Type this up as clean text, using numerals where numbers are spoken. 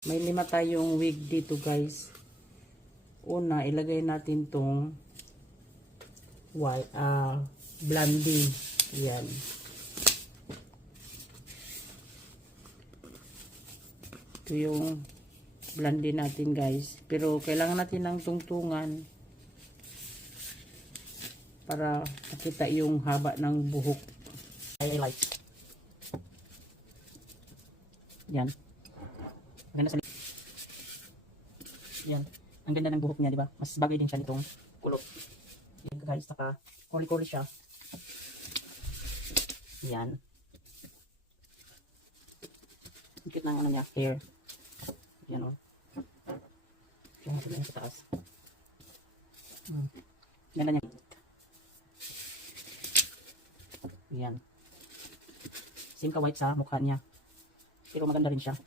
May 5 tayong wig dito guys. Una, ilagay natin tong blondie. Yan. Ito yung blondie natin guys. Pero kailangan natin ng tungtungan para makita yung haba ng buhok. Highlights. Yan. Maganda sa yan. Ang ganda ng buhok niya, di ba? Mas bagay din siya nitong kulot. Yan guys, saka curly siya. Yan. Ikit ng ano niya, hair. Yan o. Yan natin sa taas. Ganda niya. Yan. Same ka white sa mukha niya. Pero maganda rin siya.